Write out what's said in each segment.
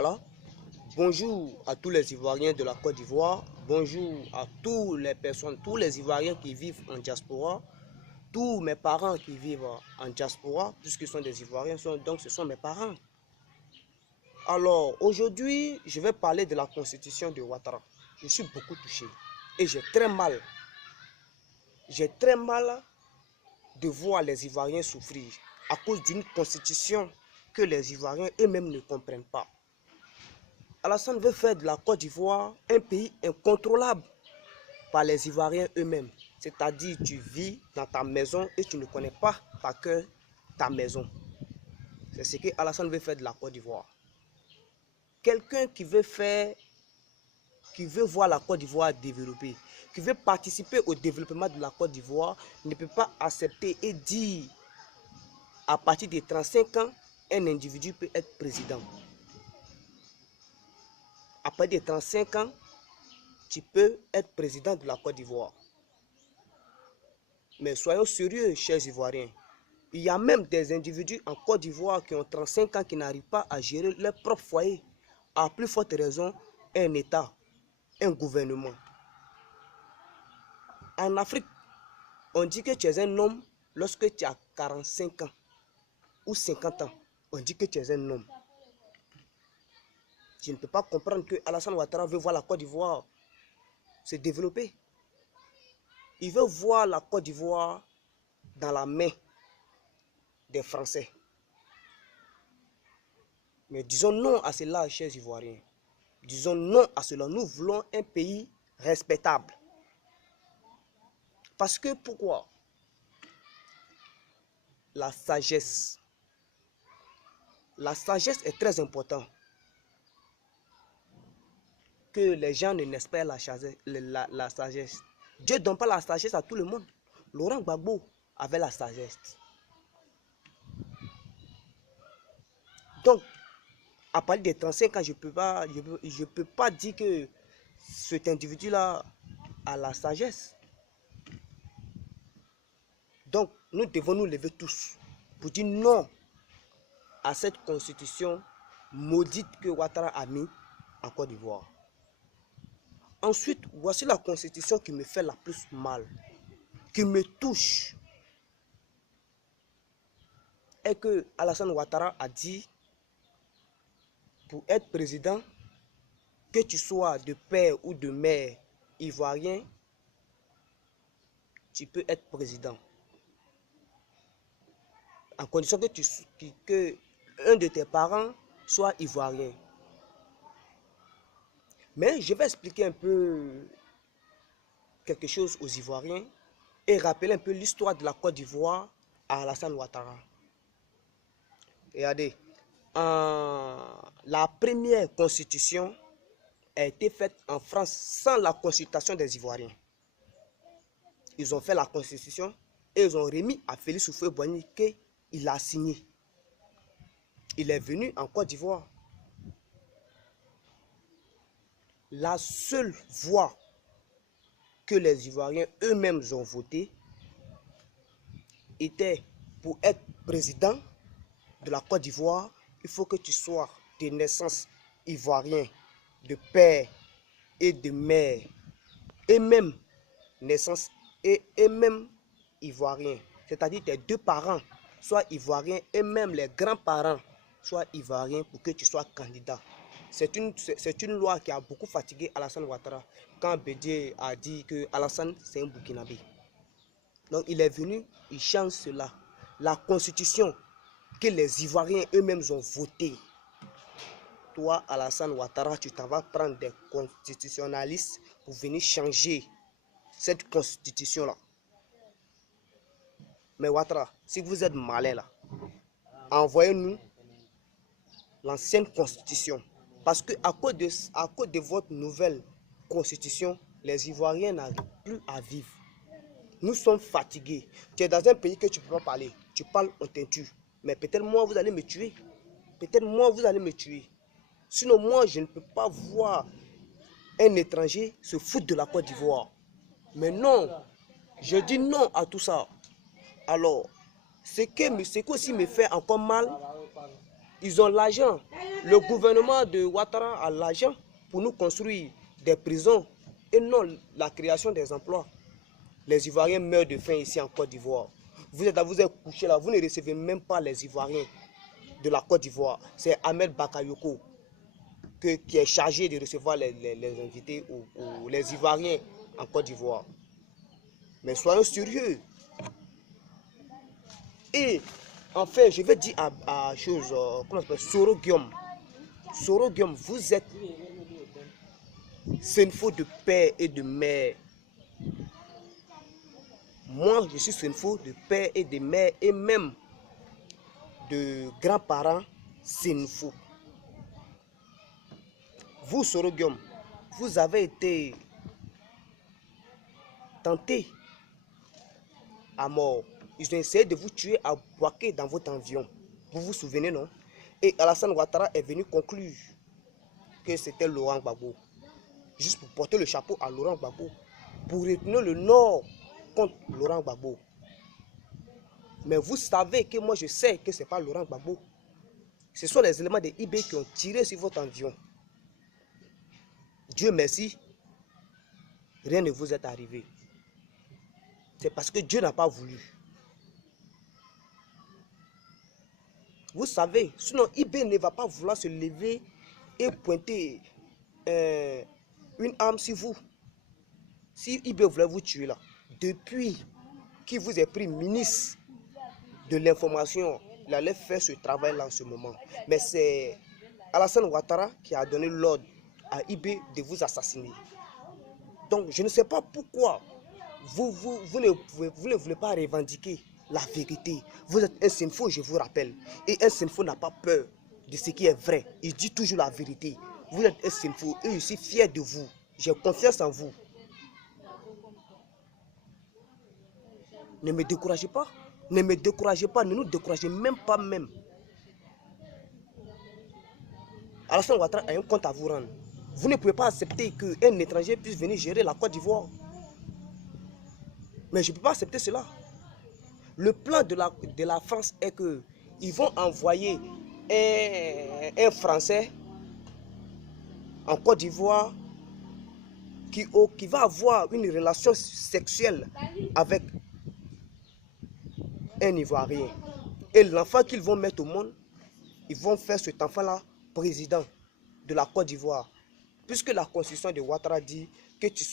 voilà. Bonjour à tous les Ivoiriens de la Côte d'Ivoire. Bonjour à toutes les personnes, tous les Ivoiriens qui vivent en diaspora. Tous mes parents qui vivent en diaspora, puisqu'ils sont des Ivoiriens, donc ce sont mes parents. Alors, aujourd'hui, je vais parler de la constitution de Ouattara. Je suis beaucoup touché et j'ai très mal. J'ai très mal de voir les Ivoiriens souffrir à cause d'une constitution que les Ivoiriens eux-mêmes ne comprennent pas. Alassane veut faire de la Côte d'Ivoire un pays incontrôlable par les Ivoiriens eux-mêmes. C'est-à-dire, tu vis dans ta maison et tu ne connais pas par cœur ta maison. C'est ce que Alassane veut faire de la Côte d'Ivoire. Quelqu'un qui veut voir la Côte d'Ivoire développer, qui veut participer au développement de la Côte d'Ivoire, ne peut pas accepter et dire à partir de 35 ans, un individu peut être président. À partir de 35 ans, tu peux être président de la Côte d'Ivoire. Mais soyons sérieux, chers Ivoiriens. Il y a même des individus en Côte d'Ivoire qui ont 35 ans qui n'arrivent pas à gérer leur propre foyer. À plus forte raison, un État, un gouvernement. En Afrique, on dit que tu es un homme lorsque tu as 45 ans ou 50 ans. On dit que tu es un homme. Je ne peux pas comprendre que Alassane Ouattara veut voir la Côte d'Ivoire se développer. Il veut voir la Côte d'Ivoire dans la main des Français. Mais disons non à cela, chers Ivoiriens. Disons non à cela. Nous voulons un pays respectable. Parce que pourquoi? La sagesse. La sagesse est très importante. Que les gens ne naissent pas la sagesse. Dieu ne donne pas la sagesse à tout le monde. Laurent Gbagbo avait la sagesse. Donc, à partir des 35 ans, je ne peux pas dire que cet individu-là a la sagesse. Donc, nous devons nous lever tous pour dire non à cette constitution maudite que Ouattara a mis en Côte d'Ivoire. Ensuite, voici la constitution qui me fait la plus mal, qui me touche. Et que Alassane Ouattara a dit, pour être président, que tu sois de père ou de mère ivoirien, tu peux être président. En condition que un de tes parents soit ivoirien. Mais je vais expliquer un peu quelque chose aux Ivoiriens et rappeler un peu l'histoire de la Côte d'Ivoire à Alassane Ouattara. Regardez, la première constitution a été faite en France sans la consultation des Ivoiriens. Ils ont fait la constitution et ils ont remis à Félix Houphouët-Boigny qu'il a signé. Il est venu en Côte d'Ivoire. La seule voie que les Ivoiriens eux-mêmes ont voté était pour être président de la Côte d'Ivoire, il faut que tu sois de naissance ivoirien, de père et de mère, et même naissance et même ivoirien. C'est-à-dire tes deux parents soient ivoiriens et même les grands-parents soient ivoiriens pour que tu sois candidat. C'est une loi qui a beaucoup fatigué Alassane Ouattara quand Bédié a dit que Alassane c'est un Burkinabé. Donc il est venu, il change cela. La constitution que les Ivoiriens eux-mêmes ont votée. Toi, Alassane Ouattara, tu t'en vas prendre des constitutionnalistes pour venir changer cette constitution-là. Mais Ouattara, si vous êtes malin là, envoyez-nous l'ancienne constitution. Parce qu'à cause de votre nouvelle constitution, les Ivoiriens n'arrivent plus à vivre. Nous sommes fatigués. Tu es dans un pays que tu ne peux pas parler. Tu parles, on t'intue. Mais peut-être moi, vous allez me tuer. Peut-être moi, vous allez me tuer. Sinon, moi, je ne peux pas voir un étranger se foutre de la Côte d'Ivoire. Mais non, je dis non à tout ça. Alors, ce qui aussi me fait encore mal, Ils ont l'argent. Le gouvernement de Ouattara a l'argent pour nous construire des prisons et non la création des emplois. Les Ivoiriens meurent de faim ici en Côte d'Ivoire. Vous êtes couché là, vous ne recevez même pas les Ivoiriens de la Côte d'Ivoire. C'est Ahmed Bakayoko qui est chargé de recevoir les invités ou les Ivoiriens en Côte d'Ivoire. Mais soyons sérieux. Et enfin, je vais dire à chose, comment ça s'appelle, Soro Guillaume. Soro Guillaume, vous êtes Senfo de père et de mère. Moi, je suis Senfo de père et de mère et même de grands-parents Senfo. Vous, Soro Guillaume, vous avez été tenté à mort. Ils ont essayé de vous tuer à Bouaké dans votre avion. Vous vous souvenez, non? Et Alassane Ouattara est venu conclure que c'était Laurent Gbagbo. Juste pour porter le chapeau à Laurent Gbagbo. Pour retenir le Nord contre Laurent Gbagbo. Mais vous savez que moi je sais que ce n'est pas Laurent Gbagbo. Ce sont les éléments de IB qui ont tiré sur votre avion. Dieu merci, rien ne vous est arrivé. C'est parce que Dieu n'a pas voulu. Vous savez, sinon IB ne va pas vouloir se lever et pointer une arme sur vous. Si IB voulait vous tuer là, depuis qu'il vous ait pris ministre de l'information, il allait faire ce travail là en ce moment. Mais c'est Alassane Ouattara qui a donné l'ordre à IB de vous assassiner. Donc je ne sais pas pourquoi vous ne voulez pas revendiquer la vérité. Vous êtes un Senfo, je vous rappelle. Et un Senfo n'a pas peur de ce qui est vrai. Il dit toujours la vérité. Vous êtes un Senfo et je suis fier de vous. J'ai confiance en vous. Ne me découragez pas. Ne me découragez pas. Ne nous découragez même pas même. Alassane Ouattara a un compte à vous rendre. Vous ne pouvez pas accepter qu'un étranger puisse venir gérer la Côte d'Ivoire. Mais je ne peux pas accepter cela. Le plan de la France est qu'ils vont envoyer un Français en Côte d'Ivoire qui va avoir une relation sexuelle avec un Ivoirien. Et l'enfant qu'ils vont mettre au monde, ils vont faire cet enfant-là président de la Côte d'Ivoire. Puisque la constitution de Ouattara dit que tu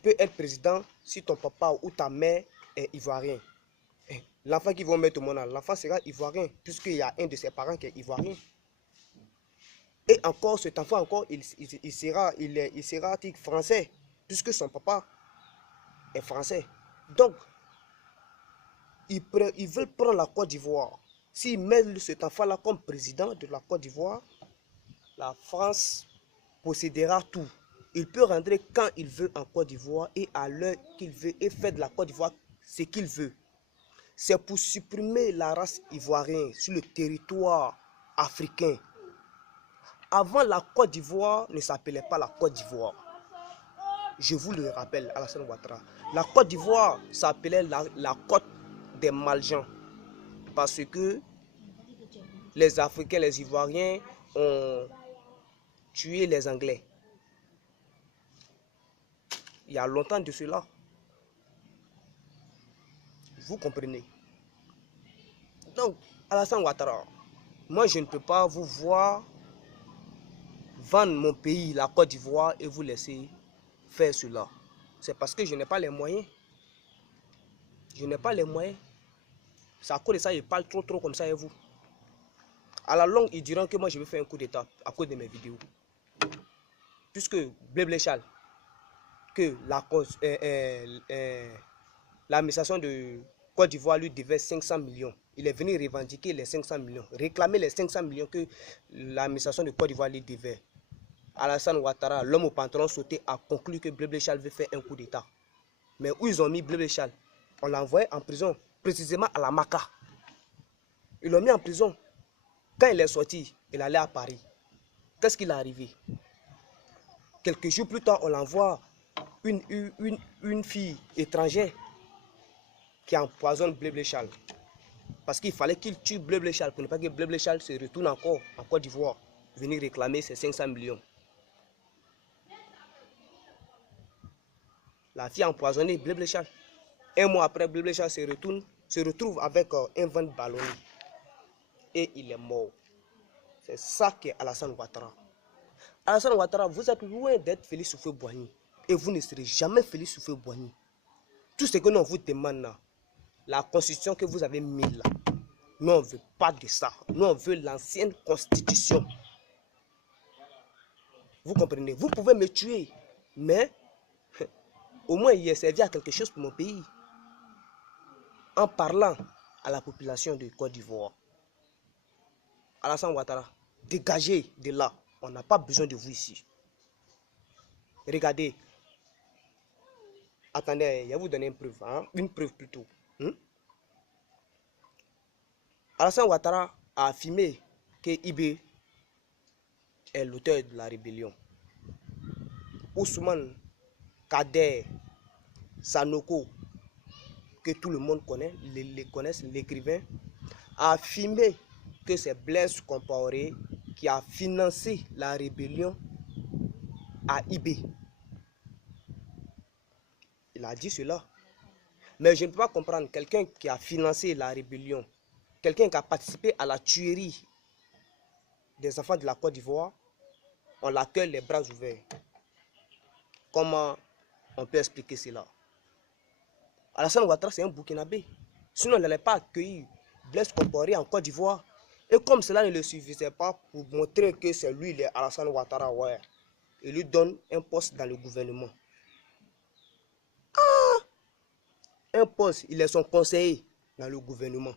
peux être président si ton papa ou ta mère est ivoirien. L'enfant qu'ils vont mettre au monde, l'enfant sera ivoirien, puisqu'il y a un de ses parents qui est ivoirien. Et encore, cet enfant, encore, il sera français, puisque son papa est français. Donc, ils veulent prendre la Côte d'Ivoire. S'ils mettent cet enfant-là comme président de la Côte d'Ivoire, la France possédera tout. Il peut rentrer quand il veut en Côte d'Ivoire et à l'heure qu'il veut et faire de la Côte d'Ivoire ce qu'il veut. C'est pour supprimer la race ivoirienne sur le territoire africain. Avant, la Côte d'Ivoire ne s'appelait pas la Côte d'Ivoire. Je vous le rappelle, Alassane Ouattara. La Côte d'Ivoire s'appelait la Côte des Malgens. Parce que les Africains, les Ivoiriens ont tué les Anglais. Il y a longtemps de cela. Vous comprenez? Donc, Alassane Ouattara, moi je ne peux pas vous voir vendre mon pays, la Côte d'Ivoire, et vous laisser faire cela. C'est parce que je n'ai pas les moyens. Je n'ai pas les moyens. C'est à cause de ça que je parle trop comme ça et vous. À la longue, ils diront que moi je vais faire un coup d'état à cause de mes vidéos. Puisque Blé Charles, que l'administration de Côte d'Ivoire lui devait 500 millions. Il est venu revendiquer les 500 millions, réclamer les 500 millions que l'administration de Côte d'Ivoire lui devait. Alassane Ouattara, l'homme au pantalon sauté, a conclu que Blé Charles veut faire un coup d'état. Mais où ils ont mis Blé Charles? On l'a envoyé en prison, précisément à la Maca. Ils l'ont mis en prison. Quand il est sorti, il allait à Paris. Qu'est-ce qui est arrivé? Quelques jours plus tard, on l'envoie une fille étrangère qui empoisonne Blé Charles. Parce qu'il fallait qu'il tue Bleu Charles pour ne pas que Bleu Charles se retourne encore en Côte d'Ivoire, venir réclamer ses 500 millions. La fille a empoisonné Bleu Charles. Un mois après, Bleu Charles se retrouve avec un ventre ballonné. Et il est mort. C'est ça qu'est Alassane Ouattara. Alassane Ouattara, vous êtes loin d'être Félix Houphouët-Boigny. Et vous ne serez jamais Félix Houphouët-Boigny. Tout ce que nous vous demande là, la constitution que vous avez mise là, nous on ne veut pas de ça. Nous on veut l'ancienne constitution. Vous comprenez? Vous pouvez me tuer, mais au moins il a servi à quelque chose pour mon pays. En parlant à la population de Côte d'Ivoire. Alassane Ouattara, dégagez de là. On n'a pas besoin de vous ici. Regardez. Attendez, je vais vous donner une preuve. Hein? Une preuve plutôt. Alassane Ouattara a affirmé que IB est l'auteur de la rébellion. Ousmane Kader Sanoko, que tout le monde connaît, connaissent, l'écrivain, a affirmé que c'est Blaise Compaoré qui a financé la rébellion à IB. Il a dit cela. Mais je ne peux pas comprendre quelqu'un qui a financé la rébellion, quelqu'un qui a participé à la tuerie des enfants de la Côte d'Ivoire, on l'accueille les bras ouverts. Comment on peut expliquer cela? Alassane Ouattara, c'est un Burkinabé. Sinon, il n'allait pas accueillir Blaise Compaoré en Côte d'Ivoire. Et comme cela ne le suffisait pas pour montrer que c'est lui, Alassane Ouattara, ouais, il lui donne un poste dans le gouvernement. Un poste, il est son conseiller dans le gouvernement.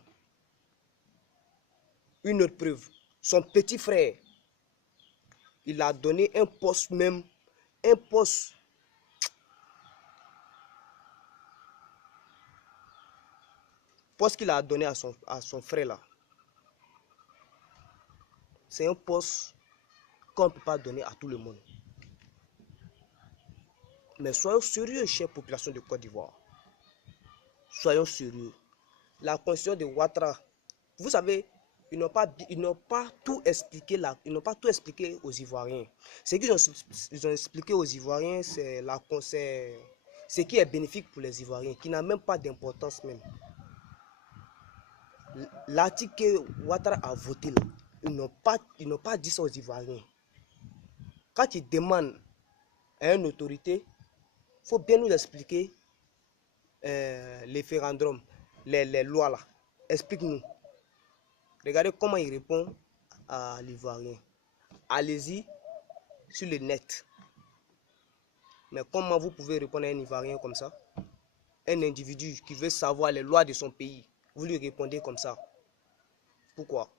Une autre preuve, son petit frère, il a donné un poste même, un poste qu'il a donné à son frère là. C'est un poste qu'on ne peut pas donner à tout le monde. Mais soyons sérieux, chère population de Côte d'Ivoire. Soyons sérieux. La constitution de Ouattara, vous savez, ils n'ont pas tout expliqué là, ils n'ont pas tout expliqué aux Ivoiriens. Ce qu'ils ont expliqué aux Ivoiriens, c'est ce qui est bénéfique pour les Ivoiriens, qui n'a même pas d'importance même. L'article que Ouattara a voté là, ils n'ont pas dit ça aux Ivoiriens. Quand ils demandent à une autorité, il faut bien nous expliquer les référendums, les lois là. Explique-nous. Regardez comment il répond à l'Ivoirien. Allez-y sur le net. Mais comment vous pouvez répondre à un Ivoirien comme ça? Un individu qui veut savoir les lois de son pays. Vous lui répondez comme ça. Pourquoi?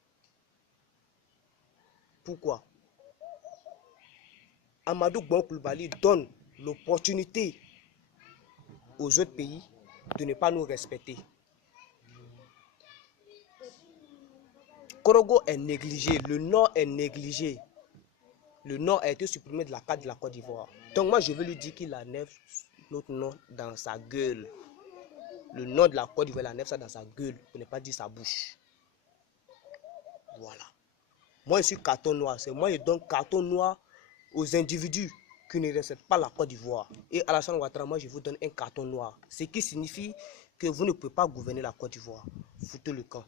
Pourquoi? Amadou Bon Coulibaly donne l'opportunité aux autres pays de ne pas nous respecter. Korogo est négligé, le Nord est négligé. Le Nord a été supprimé de la carte de la Côte d'Ivoire. Donc moi je veux lui dire qu'il enlève notre nom dans sa gueule. Le Nord de la Côte d'Ivoire, il enlève ça dans sa gueule, pour ne pas dire sa bouche. Voilà. Moi je suis carton noir, c'est moi je donne carton noir aux individus qui ne respectent pas la Côte d'Ivoire. Et Alassane Ouattara, moi je vous donne un carton noir. Ce qui signifie que vous ne pouvez pas gouverner la Côte d'Ivoire. Foutez le camp.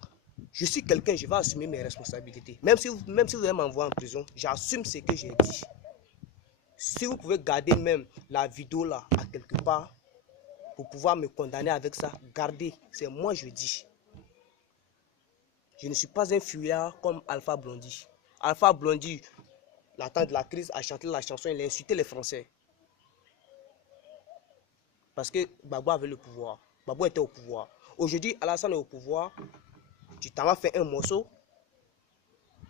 Je suis quelqu'un, je vais assumer mes responsabilités. Même si vous allez m'envoyer en prison, j'assume ce que j'ai dit. Si vous pouvez garder même la vidéo là, à quelque part, pour pouvoir me condamner avec ça, gardez. C'est moi je dis. Je ne suis pas un fuyard comme Alpha Blondy. Alpha Blondy, la temps de la crise, a chanté la chanson, il a insulté les Français. Parce que Gbagbo avait le pouvoir. Gbagbo était au pouvoir. Aujourd'hui, Alassane est au pouvoir. Tu t'en vas faire un morceau.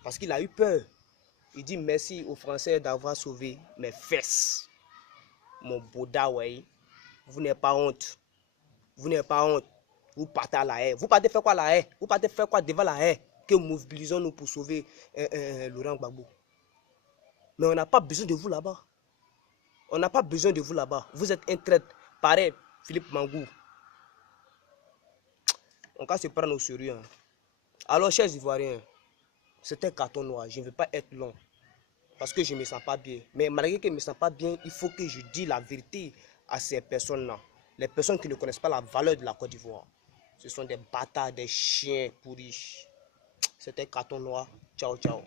Parce qu'il a eu peur. Il dit merci aux Français d'avoir sauvé mes fesses. Mon Bouddha, ouais. Vous n'avez pas honte. Vous n'avez pas honte. Vous partez à la haie. Vous partez faire quoi à la haie? Vous partez faire quoi devant la haie? Que mobilisons-nous pour sauver Laurent Gbagbo? Mais on n'a pas besoin de vous là-bas. On n'a pas besoin de vous là-bas. Vous êtes un traître. Pareil, Philippe Mangou. On va se prendre au sérieux. Hein. Alors, chers Ivoiriens, c'était carton noir. Je ne veux pas être long parce que je ne me sens pas bien. Mais malgré que je ne me sens pas bien, il faut que je dise la vérité à ces personnes-là. Les personnes qui ne connaissent pas la valeur de la Côte d'Ivoire. Ce sont des bâtards, des chiens pourris. C'était carton noir. Ciao, ciao.